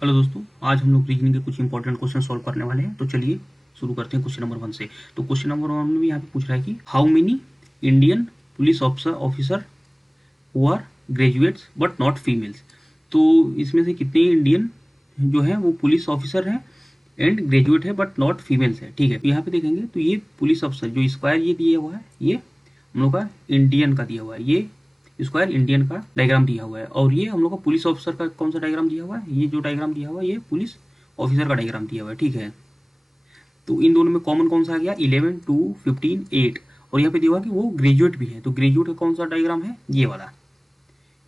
Hello दोस्तों, आज हम लोग रीजनिंग के कुछ इंपॉर्टेंट क्वेश्चन सॉल्व करने वाले हैं। तो चलिए शुरू करते हैं क्वेश्चन नंबर 1 से। तो क्वेश्चन नंबर 1 में यहाँ पे पूछ रहा है कि how many Indian police officer who are graduates but not females. तो इसमें से कितने इंडियन जो है वो पुलिस ऑफिसर हैं एंड ग्रेजुएट है बट नॉट फीमेल्स है। ठीक है, तो यहाँ पे देखेंगे तो ये पुलिस ऑफिसर जो स्क्वायर ये दिया हुआ है, ये हम लोग का इंडियन का दिया हुआ है। ये स्क्वायर इंडियन का डायग्राम दिया हुआ है और ये हम लोग का पुलिस ऑफिसर का कौन सा डायग्राम दिया हुआ है, ये जो डायग्राम दिया हुआ है ये पुलिस ऑफिसर का डायग्राम दिया हुआ है। ठीक है, तो इन दोनों में कॉमन कौन सा आ गया, 11 2 15 8। और यहाँ पे दिया हुआ कि वो ग्रेजुएट भी है, तो ग्रेजुएट का कौन सा डायग्राम है, ये वाला,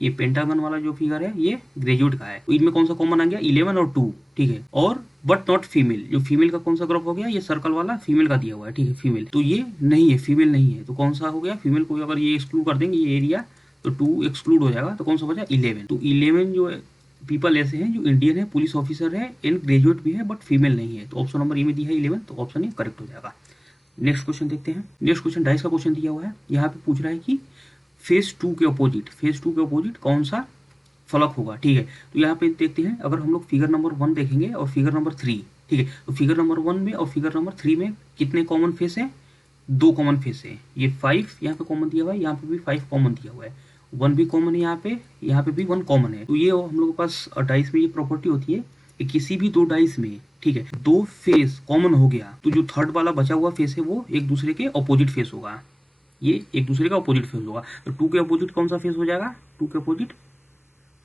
ये पेंटागन वाला जो फिगर है ये ग्रेजुएट का है। तो इनमें कौन सा कॉमन आ गया, 11 और 2। ठीक है, और बट नॉट फीमेल, जो फीमेल का कौन सा ग्रुप हो गया, ये सर्कल वाला फीमेल का दिया हुआ है। ठीक है, फीमेल तो ये नहीं है, फीमेल नहीं है, तो कौन सा हो गया, फीमेल को अगर ये एक्सक्लूड कर देंगे ये एरिया, तो 2 एक्सक्लूड हो जाएगा, तो कौन सा बचा 11। तो 11 जो पीपल ऐसे हैं जो इंडियन है, पुलिस ऑफिसर है एंड ग्रेजुएट भी है बट फीमेल नहीं है। तो ऑप्शन नंबर ए में दिया है 11, तो ऑप्शन ए करेक्ट हो जाएगा। नेक्स्ट क्वेश्चन देखते हैं। नेक्स्ट क्वेश्चन 22 का क्वेश्चन दिया हुआ है। यहाँ पे पूछ रहा है कि फेज टू के अपोजिट कौन सा फलक होगा। ठीक है, तो यहाँ पे देखते हैं, अगर हम लोग फिगर नंबर 1 देखेंगे और फिगर नंबर 3। ठीक है, तो फिगर नंबर 1 में और फिगर नंबर 3 में कितने कॉमन फेस है, 2 कॉमन फेस है। ये 5 यहाँ पे कॉमन दिया हुआ है, यहाँ पे भी 5 कॉमन दिया हुआ है, 1 भी कॉमन है यहाँ पे भी 1 कॉमन है। तो ये हम लोग के पास डाइस में ये प्रॉपर्टी होती है कि किसी भी 2 डाइस में, ठीक है, 2 फेस कॉमन हो गया तो जो थर्ड वाला बचा हुआ फेस है वो एक दूसरे के अपोजिट फेस होगा, ये एक दूसरे का अपोजिट फेस होगा। तो 2 के अपोजिट कौन सा फेस हो जाएगा, 2 के अपोजिट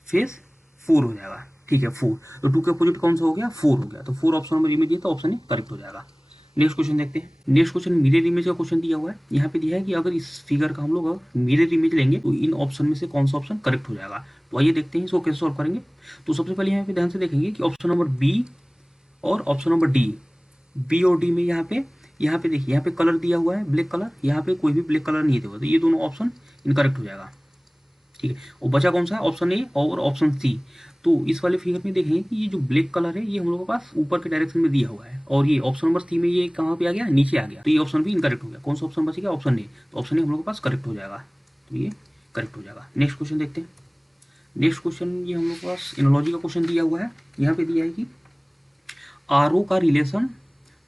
फेस 4 हो जाएगा। ठीक है, 4, तो 2 के अपोजिट कौन सा हो गया, 4 हो गया, तो 4 ऑप्शन नंबर ए में दिया, तो ऑप्शन ए करेक्ट हो जाएगा। नेक्स्ट क्वेश्चन देखते हैं। नेक्स्ट क्वेश्चन मिरर इमेज का क्वेश्चन दिया हुआ है। यहाँ पे दिया है कि अगर इस फिगर का हम लोग मिरर इमेज लेंगे तो इन ऑप्शन में से कौन सा ऑप्शन करेक्ट हो जाएगा। तो आइए देखते हैं इसको कैसे सॉल्व करेंगे। तो सबसे पहले यहाँ पे ध्यान से देखेंगे कि ऑप्शन नंबर बी और ऑप्शन नंबर डी, बी और डी में यहाँ पे देखिए, यहाँ पे कलर दिया हुआ है ब्लैक कलर, यहाँ पे कोई भी ब्लैक कलर नहीं दिया हुआ, तो ये दोनों ऑप्शन इनकरेक्ट हो जाएगा। ठीक है, और बचा कौन सा, ऑप्शन ए और ऑप्शन सी। तो इस वाले फिगर में देखेंगे कि ये जो ब्लैक कलर है ये हम लोगों के पास ऊपर के डायरेक्शन में दिया हुआ है, और ये ऑप्शन नंबर सी में ये कहाँ पे आ गया, नीचे आ गया, तो ये ऑप्शन भी इनकरेक्ट हो गया। कौन सा ऑप्शन बचेगा, ऑप्शन ए, तो ऑप्शन ए हम लोग के पास करेक्ट हो जाएगा, तो ये करेक्ट हो जाएगा। नेक्स्ट क्वेश्चन देखते हैं। नेक्स्ट क्वेश्चन ये हम लोग के पास एनोलॉजी का क्वेश्चन दिया हुआ है। यहाँ पे दिया है कि आर ओ का रिलेशन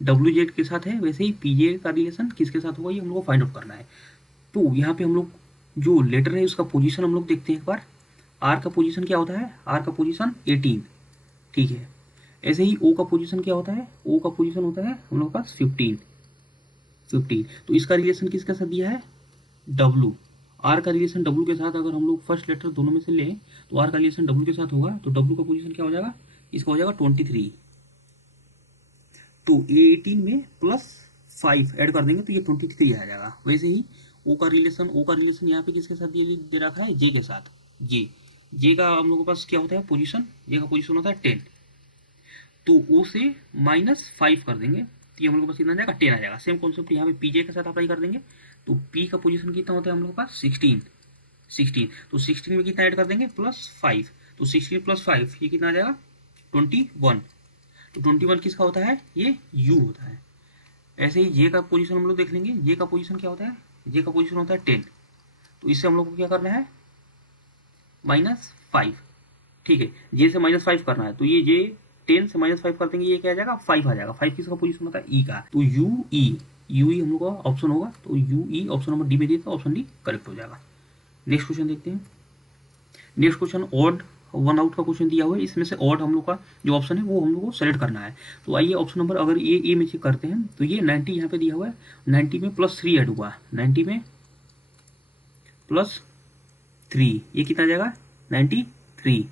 डब्ल्यू जेड के साथ है, वैसे ही पी जे का रिलेशन किसके साथ होगा, ये हम लोग को फाइंड आउट करना है। तो यहाँ पे हम लोग जो लेटर है उसका पोजीशन हम लोग देखते हैं एक बार। आर का पोजीशन क्या होता है, आर का पोजीशन 18। ठीक है, ऐसे ही ओ का पोजीशन क्या होता है, ओ का पोजीशन होता है हम लोग के पास 15। तो इसका रिलेशन किसके साथ दिया है, डब्लू। आर का रिलेशन डब्लू के साथ अगर हम लोग फर्स्ट लेटर दोनों में से लें तो आर का रिलेशन डब्लू के साथ होगा, तो डब्लू का पोजीशन क्या हो जाएगा, इसका हो जाएगा 23। तो 18 में +5 ऐड कर देंगे तो ये 23 आ जाएगा। वैसे ही ओ का रिलेशन यहाँ पे किसके साथ दे रखा है, जे के साथ। जे का हम लोगों के पास क्या होता है पोजीशन, जे का पोजीशन होता है 10। तो ओ से -5 कर देंगे तो ये हम लोग के पास कितना आ जाएगा, 10 आ जाएगा। सेम कॉन्सेप्ट यहाँ पे पीजे के साथ अप्लाई कर देंगे, तो पी का पोजीशन कितना होता है हम लोग के पास 16। तो 16 में कितना ऐड कर देंगे, +5, तो 16 + 5 ये कितना आ जाएगा 21। तो 21 किसका होता है, ये यू होता है। ऐसे ही जे का पोजीशन हम लोग देख लेंगे, जे का पोजीशन क्या होता है, जे का पोजीशन होता है 10। तो इससे हम लोग को क्या करना है, -5। ठीक है, जे से -5 करना है, तो ये जे 10 से -5 कर देंगे, ये क्या आ जाएगा 5 आ जाएगा। 5 किसका पोजीशन होता है, ई का, तो यू ई हम लोग का ऑप्शन होगा, तो you E option number D में दिया, तो ऑप्शन डी करेक्ट हो जाएगा। नेक्स्ट क्वेश्चन देखते हैं। नेक्स्ट क्वेश्चन ऑड 1 आउट का क्वेश्चन दिया हुआ है। इसमें से ऑड हम लोग का जो ऑप्शन है वो हम लोग को सेलेक्ट करना है। तो आइए ऑप्शन नंबर अगर ए में चेक करते हैं तो ये 90 यहाँ पे दिया हुआ है, 90 में +3 ऐड हुआ, 90 में +3 ये कितना आ जाएगा 93।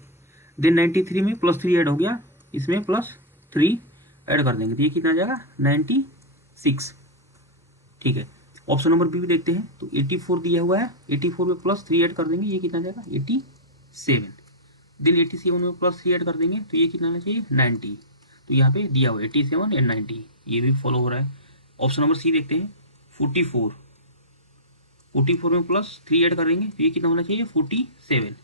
देन 93 में +3 ऐड हो गया, इसमें +3 ऐड कर देंगे तो ये कितना आ जाएगा 96। ठीक है, ऑप्शन नंबर बी भी देखते हैं। तो 84 दिया हुआ है, 84 में +3 ऐड कर देंगे, ये कितना आ जाएगा 87। देन 87 में +3 ऐड कर देंगे तो ये कितना आना चाहिए 90। तो यहाँ पे दिया हुआ है 87 एंड 90, ये भी फॉलो हो रहा है। ऑप्शन नंबर सी देखते हैं। 44 में +3 ऐड करेंगे तो ये कितना होना चाहिए 47।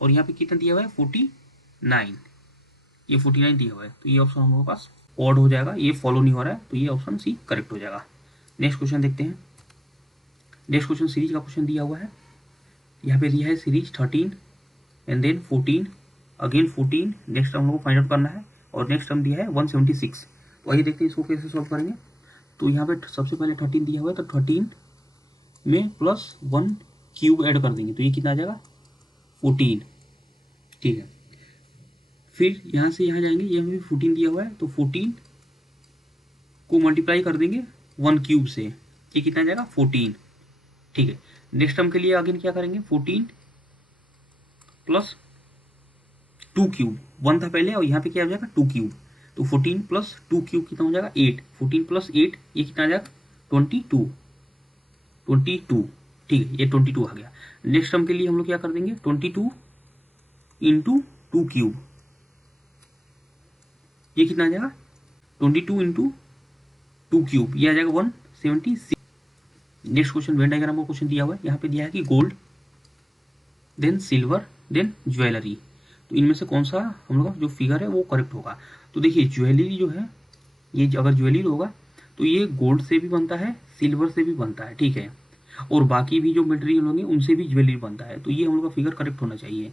और यहाँ पे कितना दिया हुआ है 49, ये 49 दिया हुआ है, तो ये ऑप्शन हम लोगों के पास ऑड हो जाएगा, ये फॉलो नहीं हो रहा है, तो ये ऑप्शन सी करेक्ट हो जाएगा। नेक्स्ट क्वेश्चन देखते हैं। नेक्स्ट क्वेश्चन सीरीज का क्वेश्चन दिया हुआ है। यहाँ पे दिया है series 13 and then 14 again 14, next हम लोग को फाइंड आउट करना है, और नेक्स्ट हम दिया है 176। तो आइए देखते हैं इसको कैसे सॉल्व करेंगे। तो यहाँ पे सबसे पहले 13 दिया हुआ है, तो 13 में प्लस 1 क्यूब ऐड कर देंगे, तो ये कितना आ जाएगा 14। ठीक है, फिर यहाँ से यहाँ जाएंगे, ये हमें 14 दिया हुआ है, तो 14 को मल्टीप्लाई कर देंगे 1 क्यूब से, ये कितना आ जाएगा 14। ठीक है, नेक्स्ट टर्म के लिए अगेन क्या करेंगे, 14 प्लस 2 क्यूब, 1 था पहले और यहाँ पे क्या हो जाएगा 2 क्यूब, तो 14 प्लस 2 क्यूब कितना हो जाएगा 8, 14 प्लस 8 ये कितना आ जाएगा 22, 22। ठीक है, ये 22 आ गया। नेक्स्ट टर्म के लिए हम लोग क्या कर देंगे, 22 इंटू 2 क्यूब, ये कितना आ जाएगा 22 इंटू 2 क्यूब, ये आ जाएगा 176। नेक्स्ट क्वेश्चन वेन डायग्राम का क्वेश्चन दिया हुआ है, यहाँ पे दिया है कि gold, then silver, then jewellery, तो इनमें से कौन सा हम लोग का जो फिगर है वो करेक्ट होगा। तो देखिए ज्वेलरी जो है, ये अगर ज्वेलरी होगा तो ये गोल्ड से भी बनता है, सिल्वर से भी बनता है, ठीक है, और बाकी भी जो मटेरियल होंगे उनसे भी ज्वेलरी बनता है, तो ये हम लोग का फिगर करेक्ट होना चाहिए।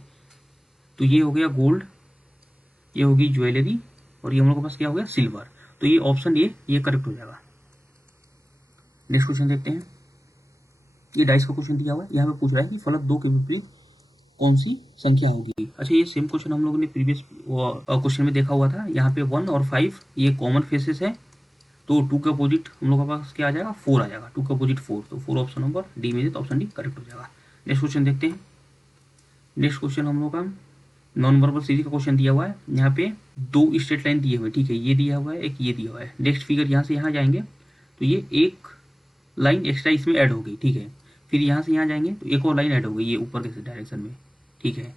तो ये हो गया गोल्ड, ये होगी ज्वेलरी, और ये हम लोग के पास क्या हो गया सिल्वर, तो ये ऑप्शन ये करेक्ट हो जाएगा। नेक्स्ट क्वेश्चन देखते हैं, ये डाइस का क्वेश्चन दिया हुआ है, यहाँ पे पूछ रहा है कि फलक 2 के विपरीत कौन सी संख्या होगी। अच्छा, ये सेम क्वेश्चन हम लोगों ने प्रीवियस क्वेश्चन में देखा हुआ था। यहाँ पे 1 और 5 ये कॉमन फेसेस है, तो 2 का अपोजिट हम लोग के पास क्या आ जाएगा 4 आ जाएगा, 2 का अपोजिट 4, तो 4 ऑप्शन नंबर डी में, तो ऑप्शन डी करेक्ट हो जाएगा। नेक्स्ट क्वेश्चन देखते हैं। नेक्स्ट क्वेश्चन हम लोग का नॉन वर्बल सीरीज का क्वेश्चन दिया हुआ है, यहाँ पे 2 स्ट्रेट लाइन दिए हुए, ठीक है, ये दिया हुआ है, एक ये दिया हुआ है। नेक्स्ट फिगर यहाँ से यहाँ जाएंगे तो ये एक लाइन एक्स्ट्रा इसमें ऐड हो गई, ठीक है, फिर यहाँ से यहाँ जाएंगे तो एक और लाइन ऐड हो गई ये ऊपर के डायरेक्शन में, ठीक है,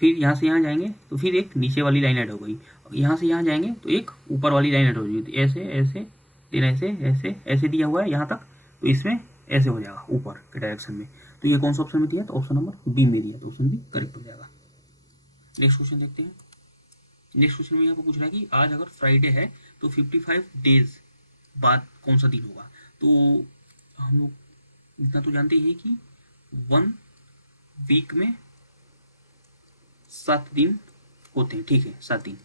फिर यहाँ से यहाँ जाएंगे तो फिर एक नीचे वाली लाइन ऐड हो गई, यहाँ से यहाँ जाएंगे तो एक ऊपर वाली लाइन ऐड हो गई, तो ऐसे ऐसे फिर ऐसे ऐसे ऐसे दिया हुआ है यहाँ तक, तो इसमें ऐसे हो जाएगा ऊपर के डायरेक्शन में। तो ये कौन सा ऑप्शन में दिया, तो ऑप्शन नंबर बी में दिया, तो ऑप्शन बी करेक्ट हो जाएगा। नेक्स्ट क्वेश्चन देखते हैं। नेक्स्ट क्वेश्चन में यहाँ पर पूछ रहा है कि आज अगर फ्राइडे है तो 55 डेज बाद कौन सा दिन होगा। तो हम लोग इतना तो जानते ही है कि 1 वीक में 7 दिन होते हैं, ठीक है, 7 दिन,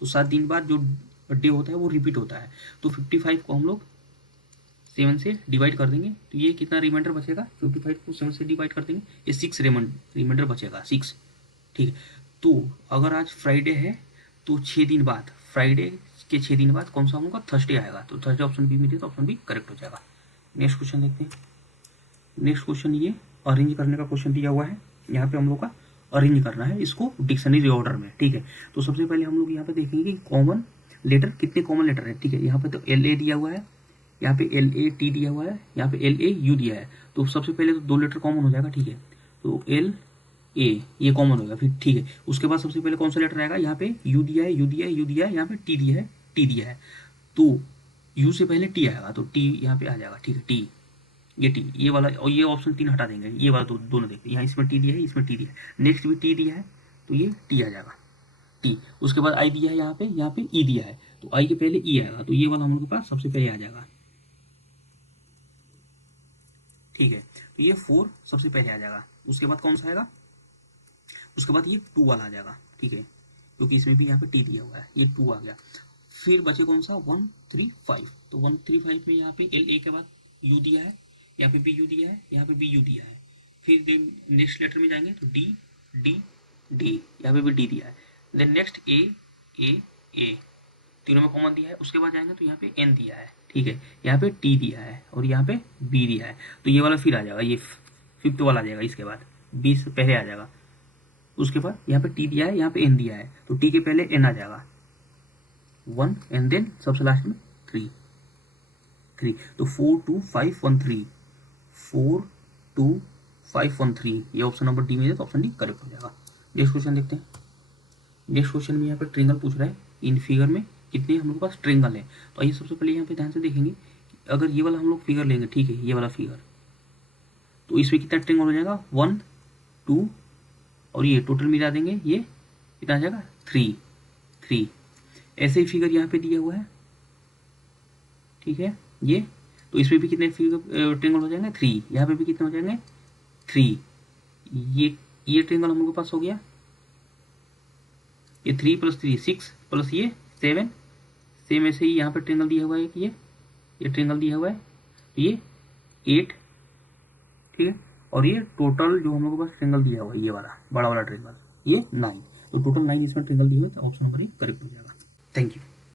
तो 7 दिन बाद जो डे होता है वो रिपीट होता है, तो 55 को हम लोग 7 से डिवाइड कर देंगे, तो ये कितना रिमाइंडर बचेगा, 55 को 7 से डिवाइड कर देंगे, ये 6 रिमाइंडर बचेगा, 6, ठीक है। तो अगर आज फ्राइडे है तो 6 दिन बाद, फ्राइडे के 6 दिन बाद कौन सा होगा, थर्सडे आएगा, तो थर्सडे ऑप्शन बी में दिया, तो ऑप्शन बी करेक्ट हो जाएगा। नेक्स्ट क्वेश्चन देखते हैं। नेक्स्ट क्वेश्चन ये अरेंज करने का क्वेश्चन दिया हुआ है, यहाँ पे हम लोग का अरेंज करना है इसको डिक्शनरी ऑर्डर में, ठीक है। तो सबसे पहले हम लोग यहाँ पे देखेंगे कि कॉमन लेटर कितने कॉमन लेटर है, ठीक है। यहाँ पे तो एल ए दिया हुआ है, यहाँ पे एल ए टी दिया हुआ है, यहाँ पे एल ए यू दिया है, तो सबसे पहले तो 2 लेटर कॉमन हो जाएगा, ठीक है, तो एल ए ये कॉमन होगा, फिर ठीक है, उसके बाद सबसे पहले कौन सा लेटर आएगा, यहाँ पे यू दिया है, यू दिया है, यू दिया है, यहाँ पे टी दिया है, टी दिया है, तो यू से पहले टी आएगा, तो टी यहाँ पे आ जाएगा, ठीक है, टी, ये टी, ये वाला, और ये ऑप्शन 3 हटा देंगे, ये वाला दोनों देखते हैं, यहाँ इसमें टी दिया है, इसमें टी दिया है, नेक्स्ट भी टी दिया है, तो ये टी आ जाएगा, टी, उसके बाद आई दिया है, यहाँ पे ई दिया है, तो आई के पहले ई आएगा, तो ये वाला हम लोग के पास सबसे पहले आ जाएगा, ठीक है, तो ये 4 सबसे पहले आ जाएगा, उसके बाद कौन सा आएगा, उसके बाद ये 2 वाला आ जाएगा, ठीक है, क्योंकि इसमें भी यहाँ पे टी दिया हुआ है, ये 2 आ गया, फिर बचे कौन सा 1 3 5, तो 1 3 5 में यहाँ पे एल ए के बाद यू दिया है, यहाँ पे बी यू दिया है, यहाँ पे बी यू दिया है, फिर देन नेक्स्ट लेटर में जाएंगे तो डी डी डी, यहाँ पे भी डी दिया है, देन नेक्स्ट ए तीनों में कॉमन दिया है, उसके बाद जाएंगे तो यहाँ पे एन दिया है, ठीक है, यहाँ पे टी दिया है और यहाँ पे बी दिया है, तो ये वाला फिर आ जाएगा, ये 5th वाला आ जाएगा, इसके बाद बी से पहले आ जाएगा, उसके बाद यहाँ पे टी दिया है, यहाँ पे एन दिया है, तो टी के पहले एन आ जाएगा 1 एंड देन सबसे लास्ट में 3, तो 4 2 5 1 3, 4 2 5 1 3, ये ऑप्शन नंबर डी में है, तो ऑप्शन डी करेक्ट हो जाएगा। नेक्स्ट क्वेश्चन देखते हैं। नेक्स्ट क्वेश्चन में यहाँ पे ट्रिंगल पूछ रहा है, इन फिगर में कितने हम लोग के पास ट्रिंगल है, तो आइए सबसे पहले यहाँ पे ध्यान से देखेंगे, अगर ये वाला हम लोग फिगर लेंगे, ठीक है, ये वाला फिगर, तो इसमें कितना ट्रिंगल हो जाएगा 1 2, और ये टोटल मिला देंगे, ये कितना आ जाएगा 3। ऐसे ही फिगर यहाँ पे दिया हुआ है, ठीक है, ये, तो इसमें भी कितने फिगर ट्रिंगल हो जाएंगे 3, यहाँ पे भी कितने हो जाएंगे 3, ये ट्रिंगल हम लोग के पास हो गया, ये 3 + 3 6 प्लस ये 7, सेम ऐसे ही यहाँ पे ट्रेंगल दिया हुआ है कि ये ट्रेंगल दिया हुआ है, ये 8, ठीक है, और ये टोटल जो हम लोग के पास ट्रेंगल दिया हुआ है ये वाला बड़ा वाला ट्रेंगल, ये 9, तो टोटल 9 इसमें ट्रेंगल दिए हुए, तो ऑप्शन नंबर ए करेक्ट हो जाएगा। Thank you.